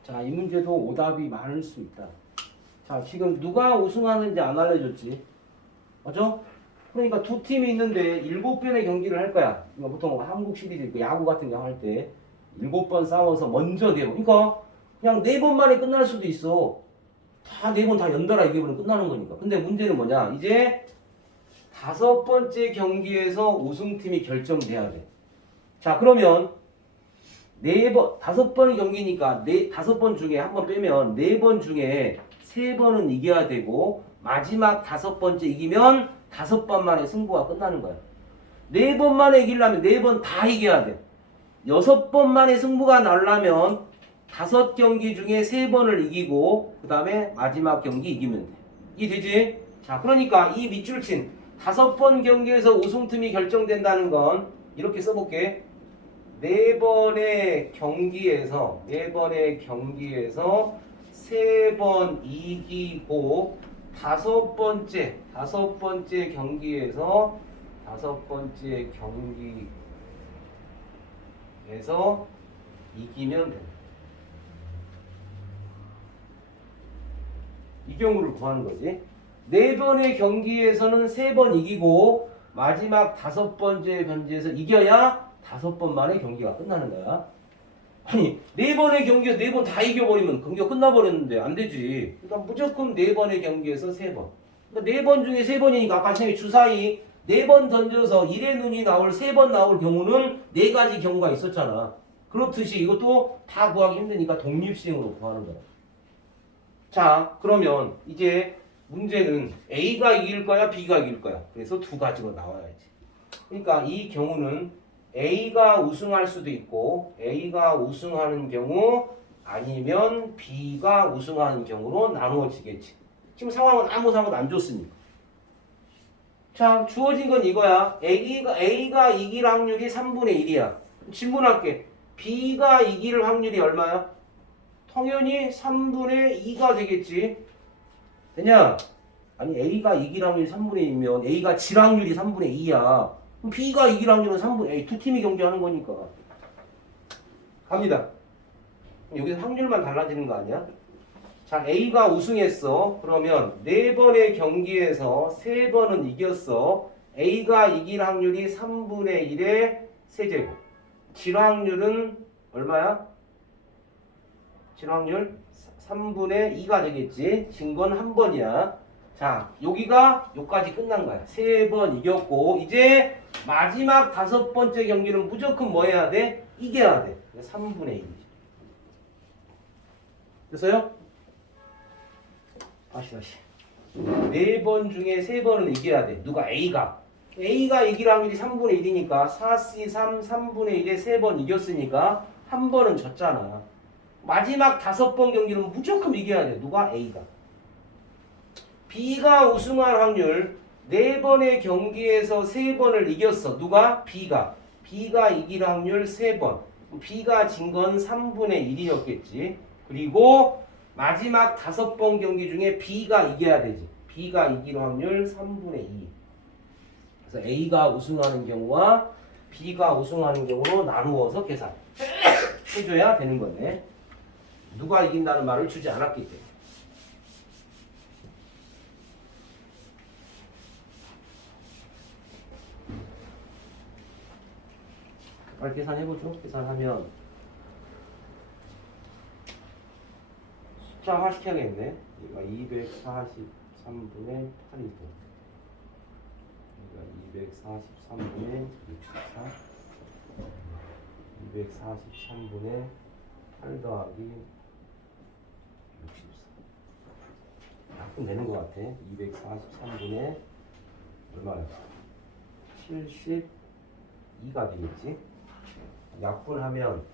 자, 이 문제도 오답이 많을 수 있다. 자, 지금 누가 우승하는지 안 알려줬지. 맞죠? 그러니까 두 팀이 있는데 7번의 경기를 할 거야. 그러니까 보통 한국 시리즈 있고 야구 같은 경우 할 때 7번 싸워서 먼저 4번. 그러니까 그냥 4번 만에 끝날 수도 있어. 다 4번 다 연달아 이기면 끝나는 거니까. 근데 문제는 뭐냐? 이제 5번째 경기에서 우승팀이 결정돼야 돼. 자, 그러면 5번 경기니까 5번 중에 한 번 빼면 4번 중에 3번은 이겨야 되고 마지막 5번째 이기면 5번 만에 승부가 끝나는 거야. 4번 만에 이기려면 4번 다 이겨야 돼. 6번 만에 승부가 나려면 5경기 중에 3번을 이기고 그 다음에 마지막 경기 이기면 돼. 이게 되지? 자, 그러니까 이 밑줄 친 5번 경기에서 우승팀이 결정된다는 건 이렇게 써볼게. 4번의 경기에서 3번 이기고 다섯 번째 경기에서 이기면 돼. 이 경우를 구하는 거지. 4번의 경기에서는 3번 이기고 마지막 5번째 경기에서 이겨야 5번 만에 경기가 끝나는 거야. 아니 4번의 경기에서 4번 다 이겨버리면 경기가 끝나버렸는데 안 되지. 그러니까 무조건 4번의 경기에서 3번. 그러니까 4번 중에 3번이니까 아까 선생님이 주사위 4번 던져서 1의 눈이 나올 3번 나올 경우는 4가지 경우가 있었잖아. 그렇듯이 이것도 다 구하기 힘드니까 독립시행으로 구하는 거야. 자, 그러면 이제 문제는 A가 이길 거야, B가 이길 거야. 그래서 2가지로 나와야지. 그러니까 이 경우는 A가 우승할 수도 있고 A가 우승하는 경우 아니면 B가 우승하는 경우로 나누어지겠지. 지금 상황은 아무 상관 안 줬으니까. 자, 주어진 건 이거야. A가 이길 확률이 3분의 1이야. 질문할게. B가 이길 확률이 얼마야? 당연히 3분의 2가 되겠지. 되냐? 아니 A가 이길 확률이 3분의 1이면 A가 질 확률이 3분의 2야. 그럼 B가 이길 확률은 3분의 1. 두 팀이 경기하는 거니까. 갑니다. 여기서 확률만 달라지는 거 아니야? 자, A가 우승했어. 그러면 4번의 경기에서 3번은 이겼어. A가 이길 확률이 3분의 1의 세제곱. 질 확률은 얼마야? 질 확률 3분의 2가 되겠지. 진 건 한 번이야. 자, 여기가 여기까지 끝난 거야. 3번 이겼고 이제 마지막 5번째 경기는 무조건 뭐 해야 돼? 이겨야 돼. 3분의 1이지. 됐어요? 다시. 4번 중에 3번은 이겨야 돼. 누가? A가 이길 확률이 3분의 1이니까 4C3 3분의 1에 3번 이겼으니까 한 번은 졌잖아. 마지막 5번 경기는 무조건 이겨야 돼. 누가? A가. B가 우승할 확률 4번의 경기에서 3번을 이겼어. 누가? B가 이길 확률 3번. B가 진 건 3분의 1이었겠지. 그리고 마지막 5번 경기 중에 B가 이겨야 되지. B가 이길 확률 3분의 2. 그래서 A가 우승하는 경우와 B가 우승하는 경우로 나누어서 계산해줘야 되는 거네. 누가 이긴다는 말을 주지 않았기 때문에. 빨리 계산해보죠. 계산하면 숫자화 시켜야겠네. 얘가 243분의 8이고 얘가 243분의 64 243분의 8 더하기 64 약분 되는 것 같아. 243분의 얼마야? 72가 되겠지. 약분하면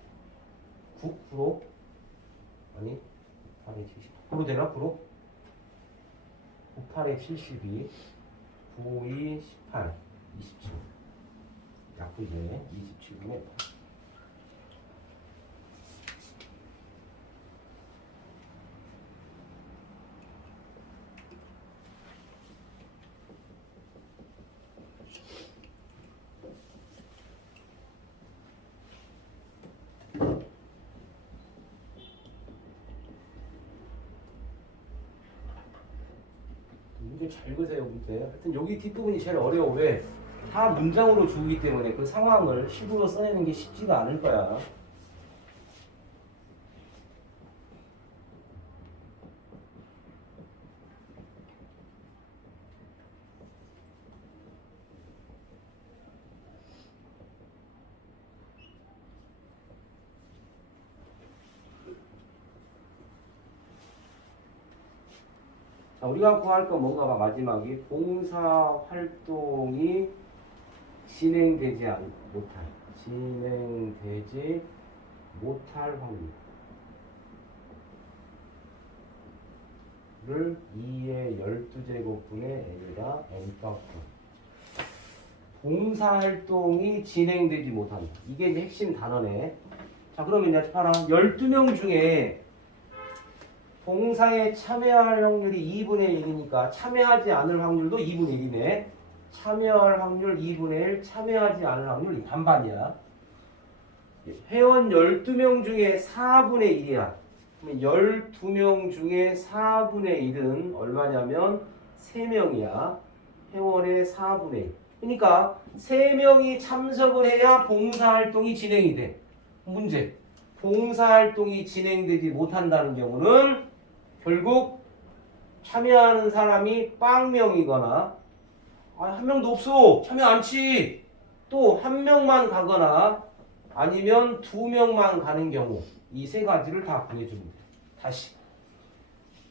9% 아니 8에 70 9% 되나? 9%? 98에 72 92 18 27 약분이네. 27분의 8. 문제 잘 그세요. 문제. 하여튼 여기 뒷부분이 제일 어려워. 왜? 다 문장으로 주기 때문에 그 상황을 식으로 써내는 게 쉽지가 않을 거야. 자, 우리가 구할 건 뭔가가 마지막이 봉사 활동이 진행되지 못할 확률. 를 2의 12제곱분의 n이다. n 파크. 봉사활동이 진행되지 못한다. 이게 이제 핵심 단어네. 자, 그러면 이제 봐라. 12명 중에 봉사에 참여할 확률이 2분의 1이니까 참여하지 않을 확률도 2분의 1이네. 참여할 확률 2분의 1, 참여하지 않을 확률 반반이야. 회원 12명 중에 4분의 1이야. 그러면 12명 중에 4분의 1은 얼마냐면 3명이야. 회원의 4분의 1. 그러니까 3명이 참석을 해야 봉사활동이 진행이 돼. 문제. 봉사활동이 진행되지 못한다는 경우는 결국 참여하는 사람이 빵명이거나 한 명도 없어. 참여 않지. 또 한 명만 가거나 아니면 2명만 가는 경우 이 세 가지를 다 구해줍니다. 다시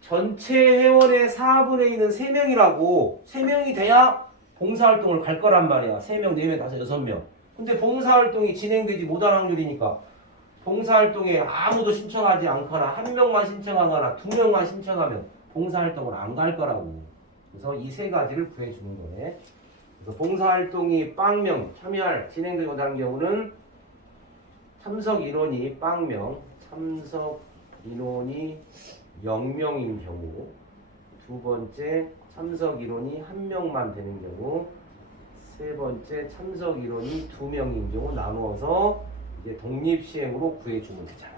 전체 회원의 4분의 1은 3명이라고 3명이 돼야 봉사활동을 갈 거란 말이야. 3명, 4명, 5, 6명. 근데 봉사활동이 진행되지 못할 확률이니까 봉사활동에 아무도 신청하지 않거나 한 명만 신청하거나 2명만 신청하면 봉사활동을 안 갈 거라고. 그래서 이 세 가지를 구해주는 거네. 그래서 봉사활동이 빵명 참여할 진행되지 못하는 경우는 참석 인원이 빵명, 참석 인원이 0명인 경우, 두 번째 참석 인원이 1명만 되는 경우, 세 번째 참석 인원이 2명인 경우 나누어서 이제 독립 시행으로 구해주면 되잖아.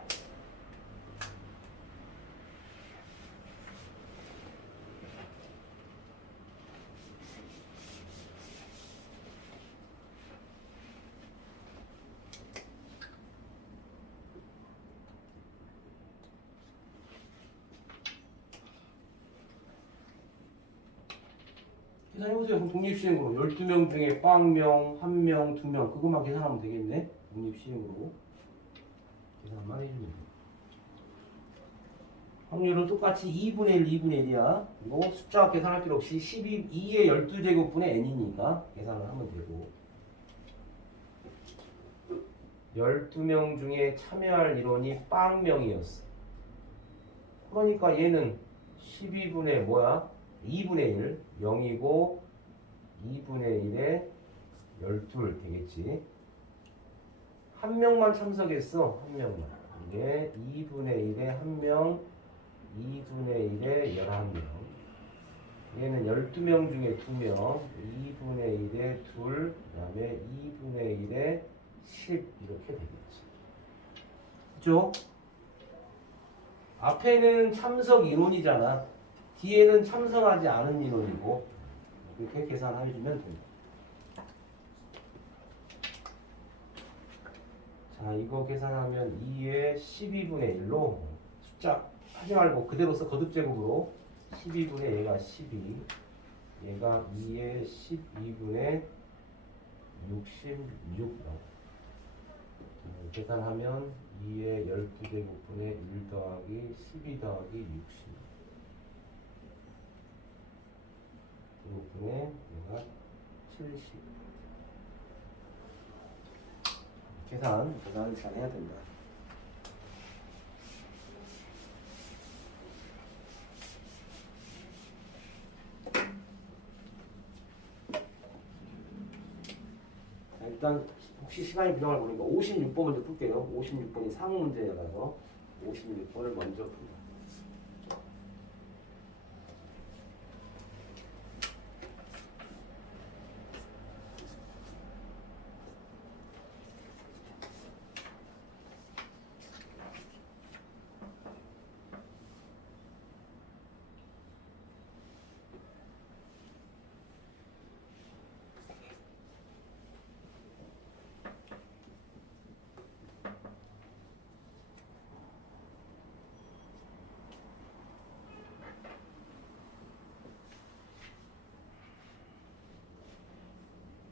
계산해보세요. 그럼 독립시행으로 12명 중에 빵명, 1명, 2명 그것만 계산하면 되겠네. 독립시행으로 계산만 해주면 돼. 확률은 똑같이 2분의 1, 2분의 1이야. 이거 숫자 계산할 필요 없이 2의 12제곱분의 n이니까 계산을 하면 되고 12명 중에 참여할 인원이 빵명이었어. 그러니까 얘는 12분의 뭐야? 2분의 1, 0이고 2분의 1에 12 되겠지. 한 명만 참석했어. 한 명만. 이게 2분의 1에 1명, 2분의 1에 11명. 얘는 12명 중에 2명, 2분의 1에 2, 그 다음에 2분의 1에 10 이렇게 되겠지. 그죠? 앞에는 참석 인원이잖아. 뒤에는 참석하지 않은 인원이고 이렇게 계산해주면 됩니다. 자, 이거 계산하면 2의 12분의 1로 숫자 하지 말고 그대로 써. 거듭제곱으로 12분의 얘가 12 얘가 2의 12분의 66 계산하면 2의 12제곱분의 1 더하기 12 더하기 60 제곱분의 얘가 70 계산 잘 해야 된다. 자, 일단 혹시 시간이 부족할 거니까 56번 먼저 풀게요. 56번이 상호 문제라서 56번을 먼저 풉니다.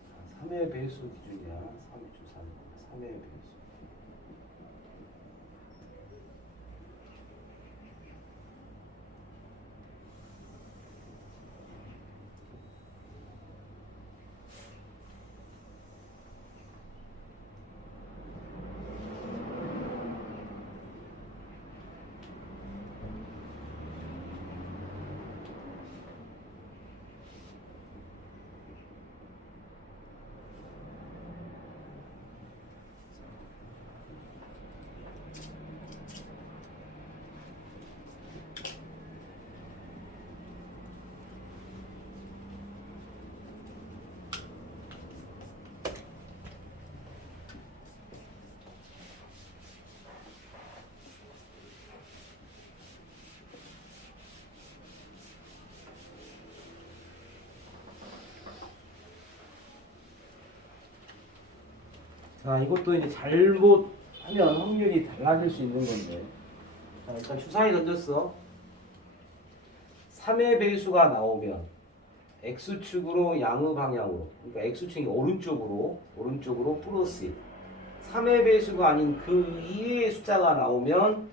자, 3의 배수 기준이야. 3의 배수. 자, 이것도 이제 잘못하면 확률이 달라질 수 있는 건데. 자, 일단 주사위 던졌어. 3의 배수가 나오면 X축으로 양의 방향으로, 그러니까 X축이 오른쪽으로 플러스 3의 배수가 아닌 그 이외의 숫자가 나오면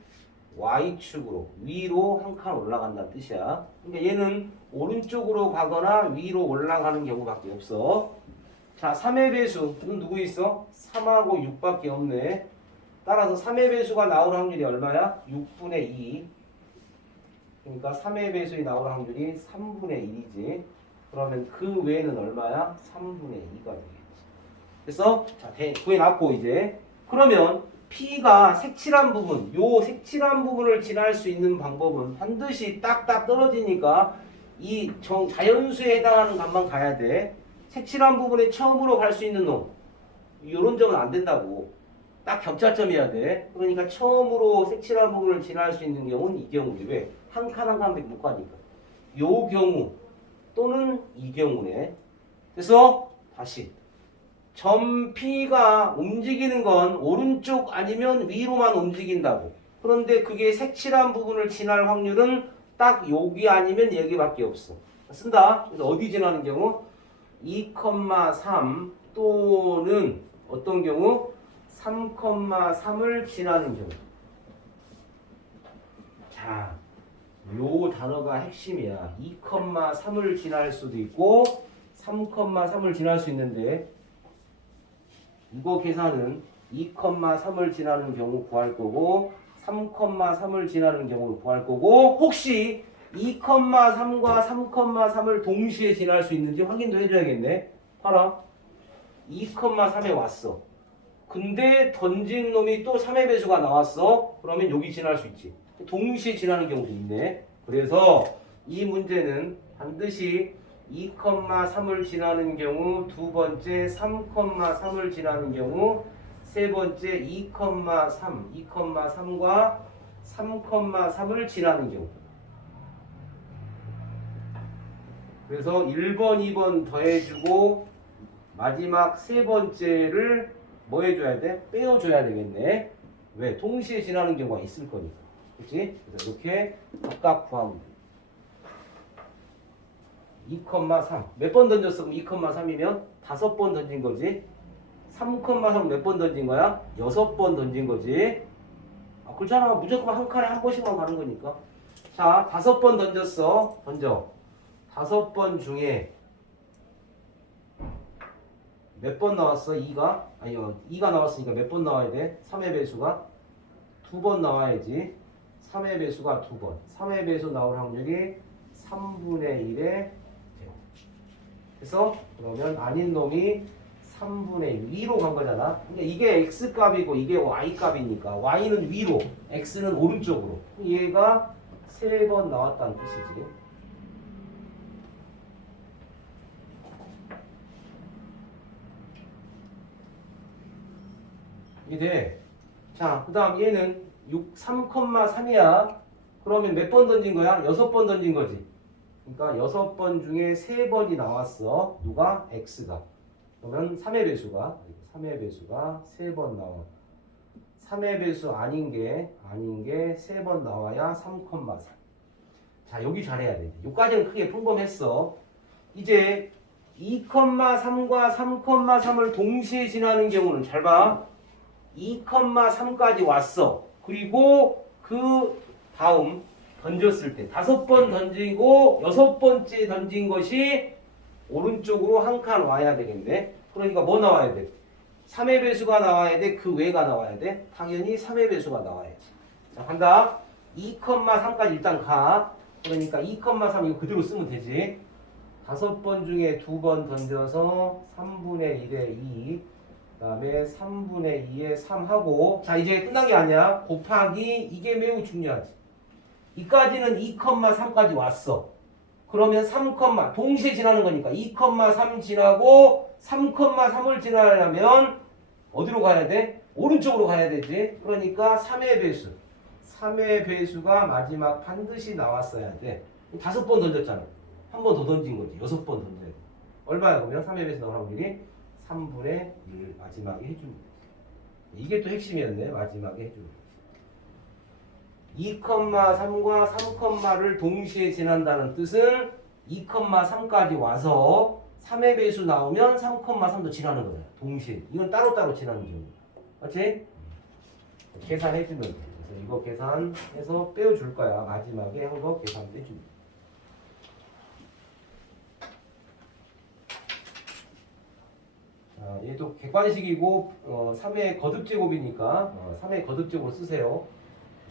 Y축으로 위로 한 칸 올라간다는 뜻이야. 그러니까 얘는 오른쪽으로 가거나 위로 올라가는 경우밖에 없어. 자, 3의 배수는 누구 있어? 3하고 6밖에 없네. 따라서 3의 배수가 나올 확률이 얼마야? 6분의 2. 그러니까 3의 배수에 나올 확률이 3분의 1이지. 그러면 그 외에는 얼마야? 3분의 2가 되겠지. 그래서 자, 구해놨고 이제 그러면 P가 색칠한 부분, 요 색칠한 부분을 지날 수 있는 방법은 반드시 딱딱 떨어지니까 이 자연수에 해당하는 값만 가야 돼. 색칠한 부분에 처음으로 갈 수 있는 놈, 요런 점은 안 된다고. 딱 격자점이어야 돼. 그러니까 처음으로 색칠한 부분을 지날 수 있는 경우는 이 경우지. 왜? 한 칸 한 칸밖에 못 가니까. 요 경우 또는 이 경우네. 그래서 다시 점 P가 움직이는 건 오른쪽 아니면 위로만 움직인다고. 그런데 그게 색칠한 부분을 지날 확률은 딱 여기 아니면 여기밖에 없어. 쓴다. 그래서 어디 지나는 경우? 2,3 또는 어떤 경우? 3,3을 지나는 경우. 자, 요 단어가 핵심이야. 2,3을 지날 수도 있고 3,3을 지날 수 있는데 이거 계산은 2,3을 지나는 경우 구할 거고 3,3을 지나는 경우를 구할 거고 혹시 2,3과 3,3을 동시에 지날 수 있는지 확인도 해줘야겠네. 봐라. 2,3에 왔어. 근데 던진 놈이 또 3의 배수가 나왔어. 그러면 여기 지날 수 있지. 동시에 지나는 경우도 있네. 그래서 이 문제는 반드시 2,3을 지나는 경우, 두 번째 3,3을 지나는 경우, 세 번째 2,3과 3,3을 지나는 경우. 그래서 1번, 2번 더해주고 마지막 세 번째를 뭐 해줘야 돼? 빼어줘야 되겠네. 왜? 동시에 지나는 경우가 있을 거니까. 그치? 그래서 이렇게 각각 구하면 돼. 2,3. 몇 번 던졌어? 그럼 2,3이면 5번 던진 거지. 3,3 몇 번 던진 거야? 6번 던진 거지. 아, 그렇잖아. 무조건 한 칸에 한 번씩만 가는 거니까. 자, 5번 던졌어. 던져. 5번 중에 몇 번 나왔어? 2가? 아니요. 2가 나왔으니까 몇 번 나와야 돼? 3의 배수가 2번 나와야지. 3의 배수가 2번. 3의 배수 나올 확률이 3분의 1의 제곱. 그래서 그러면 아닌 놈이 3분의 1 위로 간 거잖아. 그러니까 이게 x값이고 이게 y값이니까 y는 위로, x는 오른쪽으로. 얘가 3번 나왔다는 뜻이지. 이게 돼. 자, 그 다음 얘는 3,3이야. 그러면 몇 번 던진 거야? 6번 던진 거지. 그러니까 6번 중에 3번이 나왔어. 누가? x가. 그러면 3의 배수가 3번 나와. 3의 배수 아닌 게 3번 나와야 3,3. 자, 여기 잘해야 돼. 여기까지는 크게 평범했어. 이제 2,3과 3,3을 동시에 지나는 경우는 잘 봐. 2,3까지 왔어. 그리고 그 다음 던졌을 때 5번 던지고 6번째 던진 것이 오른쪽으로 한 칸 와야 되겠네. 그러니까 뭐 나와야 돼? 3의 배수가 나와야 돼? 그 외가 나와야 돼? 당연히 3의 배수가 나와야지. 자, 간다. 2,3까지 일단 가. 그러니까 2,3 이거 그대로 쓰면 되지. 5번 중에 2번 던져서 3분의 1의 2, 그 다음에 3분의 2의 3 하고, 자, 이제 끝난 게 아니야. 곱하기, 이게 매우 중요하지. 이까지는 2,3까지 왔어. 그러면 3, 동시에 지나는 거니까 2,3 지나고 3,3을 지나려면 어디로 가야 돼? 오른쪽으로 가야 되지. 그러니까 3의 배수. 3의 배수가 마지막 반드시 나왔어야 돼. 5번 던졌잖아. 한 번 더 던진 거지. 6번 던져야 돼. 얼마야 그러면? 3의 배수 나올 확률이 3분의 1 마지막에 해주면 돼. 이게 또 핵심이었네. 마지막에 해주는 거. 2,3과 3,를 동시에 지난다는 뜻은 2,3까지 와서 3의 배수 나오면 3,3도 지나는 거잖아. 동시에. 이건 따로따로 지나는 경우. 맞지? 계산해 주면 돼. 그래서 이거 계산해서 빼줄 거야. 마지막에 한 거 계산도 해주면 돼. 얘도 객관식이고 3의 거듭제곱이니까 3의 거듭제곱으로 쓰세요.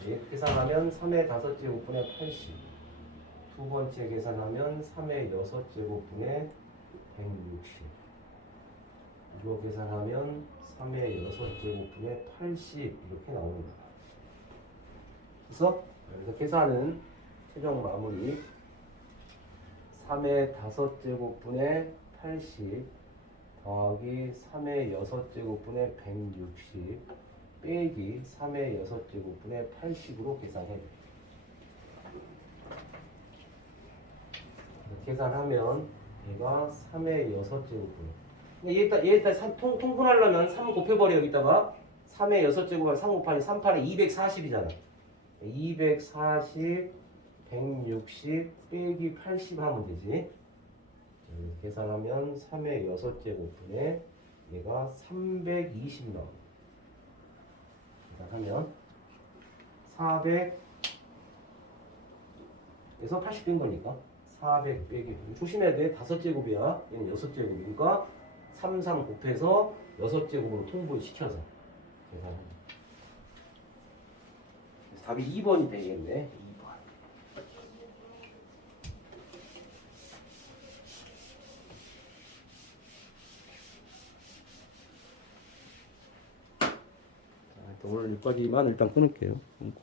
예, 계산하면 3의 5제곱분의 80. 두 번째 계산하면 3의 6제곱분의 160. 이거 계산하면 3의 6제곱분의 80 이렇게 나오는 거야. 그래서 계산은 최종 마무리 3의 5제곱분의 80 더하기 3의 6제곱분의 160 빼기 3의 6제곱분의 80으로 계산해 돼. 계산하면 얘가 3의 6제곱분. 얘 통분하려면 3 곱해버려. 여기다가 3의 6제곱을 3 곱하니 3, 8에 240이잖아. 240, 160 빼기 80 하면 되지. 계산하면 3의 6제곱분에 얘가 320 나옵니다. 계산하면 400에서 80 뺀 거니까 400 빼기 조심해야 돼. 5제곱이야. 얘는 6제곱이니까 3, 3 곱해서 6제곱으로 통분시켜서 계산합니다. 답이 2번이 되겠네. 2번. 오늘 여기까지만 일단 끊을게요. 끊고.